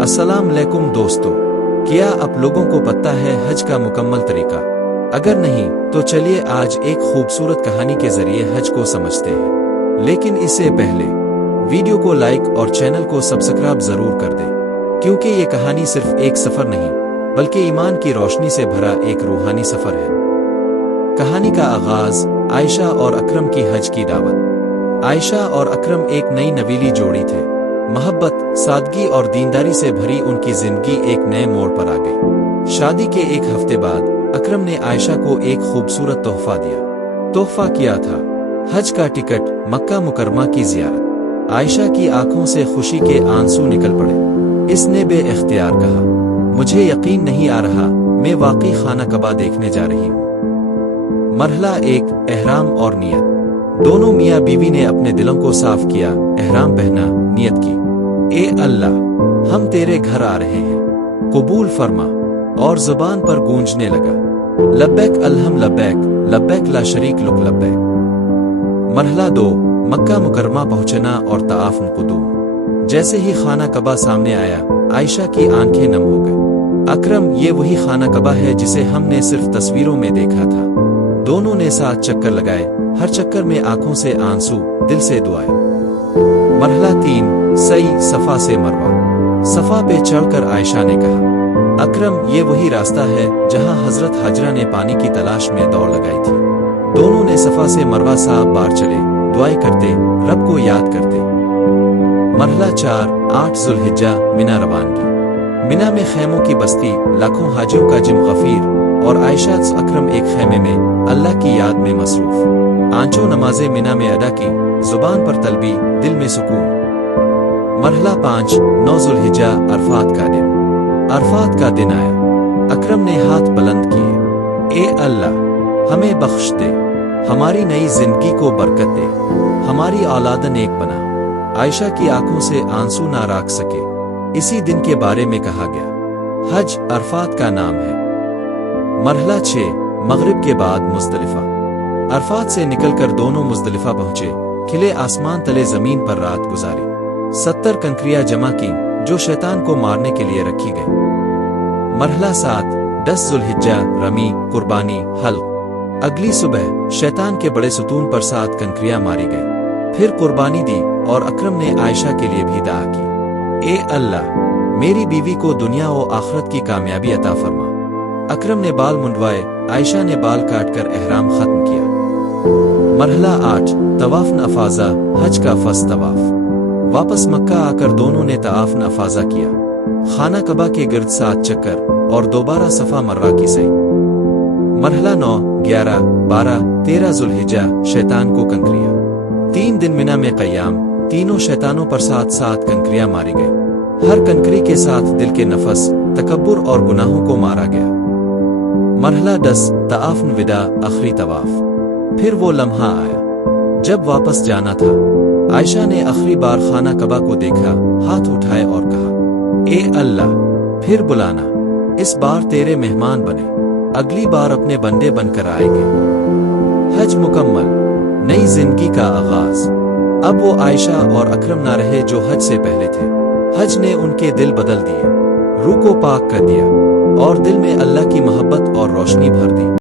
अस्सलाम अलैकुम दोस्तों, क्या आप लोगों को पता है हज का मुकम्मल तरीका? अगर नहीं तो चलिए आज एक खूबसूरत कहानी के जरिए हज को समझते हैं। लेकिन इससे पहले वीडियो को लाइक और चैनल को सब्सक्राइब जरूर कर दें, क्योंकि ये कहानी सिर्फ एक सफर नहीं बल्कि ईमान की रोशनी से भरा एक रूहानी सफर है। कहानी का आगाज आयशा और अकरम की हज की दावत। आयशा और अकरम एक नई नवीली जोड़ी थे। मोहब्बत, सादगी और दीनदारी से भरी उनकी जिंदगी एक नए मोड़ पर आ गई। शादी के एक हफ्ते बाद अकरम ने आयशा को एक खूबसूरत तोहफा दिया। तोहफा क्या था? हज का टिकट, मक्का मुकरमा की जियारत। आयशा की आंखों से खुशी के आंसू निकल पड़े। इसने बे-इख्तियार कहा, मुझे यकीन नहीं आ रहा, मैं वाकई खाना कबा देखने जा रही हूँ। मरहला एक, एहराम और नियत। दोनों मियाँ बीवी ने अपने दिलों को साफ किया। एहराम पहना, नियत की, ए अल्लाह, हम तेरे घर आ रहे हैं, कबूल फरमा। और जुबान पर गूंजने लगा, लब्बैक अल्हम लब्बैक, लब्बैक ला शरीक लक लब्बैक। मरहला दो, मक्का मुकरमा पहुंचना और तआफ कुदूम। जैसे ही खाना कबा सामने आया, आयशा की आंखें नम हो गई। अकरम, ये वही खाना कबा है जिसे हमने सिर्फ तस्वीरों में देखा था। दोनों ने साथ चक्कर लगाए, हर चक्कर में आंखों से आंसू, दिल से दुआएं। मरहला तीन, सई, सफा से मरवा। सफा पे चढ़कर आयशा ने कहा, अकरम, ये वही रास्ता है जहां हजरत हजरा ने पानी की तलाश में दौड़ लगाई थी। दोनों ने सफा से मरवा 7 बार चले, दुआएं करते, रब को याद करते। मरहला चार, 8 जुल्हिज्जा, मिना रवानगी। मिना में खैमों की बस्ती, लाखों हाजियों का जिम गफीर और आयशा अकरम एक खेमे में अल्लाह की याद में मसरूफ। आंचों नमाज़े मिना में अदा की, जुबान पर तलबी, दिल में सुकून। मरहला 5, 9 जुल्हिज्जा, अरफात का दिन। अरफात का दिन आया। अकरम ने हाथ बुलंद किए, ए अल्लाह, हमें बख्श दे, हमारी नई जिंदगी को बरकत दे, हमारी औलाद नेक बना। आयशा की आंखों से आंसू ना राख सके। इसी दिन के बारे में कहा गया, हज अरफात का नाम है। मरहला 6, मगरिब के बाद मुज़दलिफा। अरफात से निकलकर दोनों मुज़दलिफा पहुंचे। खिले आसमान तले जमीन पर रात गुजारी। 70 कंकरियां जमा की जो शैतान को मारने के लिए रखी गई। मरहला 7, 10 जुल्हिज्जा, रमी, कुर्बानी, हल्क। अगली सुबह शैतान के बड़े सुतून पर 7 कंकरियां मारी गई। फिर कुर्बानी दी और अकरम ने आयशा के लिए भी दुआ की, ए अल्लाह, मेरी बीवी को दुनिया और आखिरत की कामयाबी अता फरमा। अकरम ने बाल मुंडवाए, आयशा ने बाल काटकर एहराम खत्म किया। मरहला 8, तवाफ अफाजा, हज का फर्ज तवाफ। वापस मक्का आकर दोनों ने तवाफ अफाजा किया। खाना कबा के गिर्द 7 चक्कर और दोबारा सफा मरवा की सही। मरहला 9, 11, 12, 13 जुल्हिज्जा, शैतान को कंकरियां। 3 दिन मिना में क़याम। तीनों शैतानों पर 7 कंकरियां मारी गई। हर कंकरी के साथ दिल के नफस, तकब्बुर और गुनाहों को मारा गया। मरहला 10, तआफ विदा, आखिरी तवाफ। फिर वो लम्हा आया जब वापस जाना था। आयशा ने आखिरी बार खाना कबा को देखा, हाथ उठाए और कहा, ए अल्लाह, फिर बुलाना, इस बार तेरे मेहमान बने, अगली बार अपने बंदे बनकर आएंगे। हज मुकम्मल, नई जिंदगी का आगाज। अब वो आयशा और अकरम ना रहे जो हज से पहले थे। हज ने उनके दिल बदल दिए, रूह को पाक कर दिया और दिल में अल्लाह की मोहब्बत और रोशनी भर दी।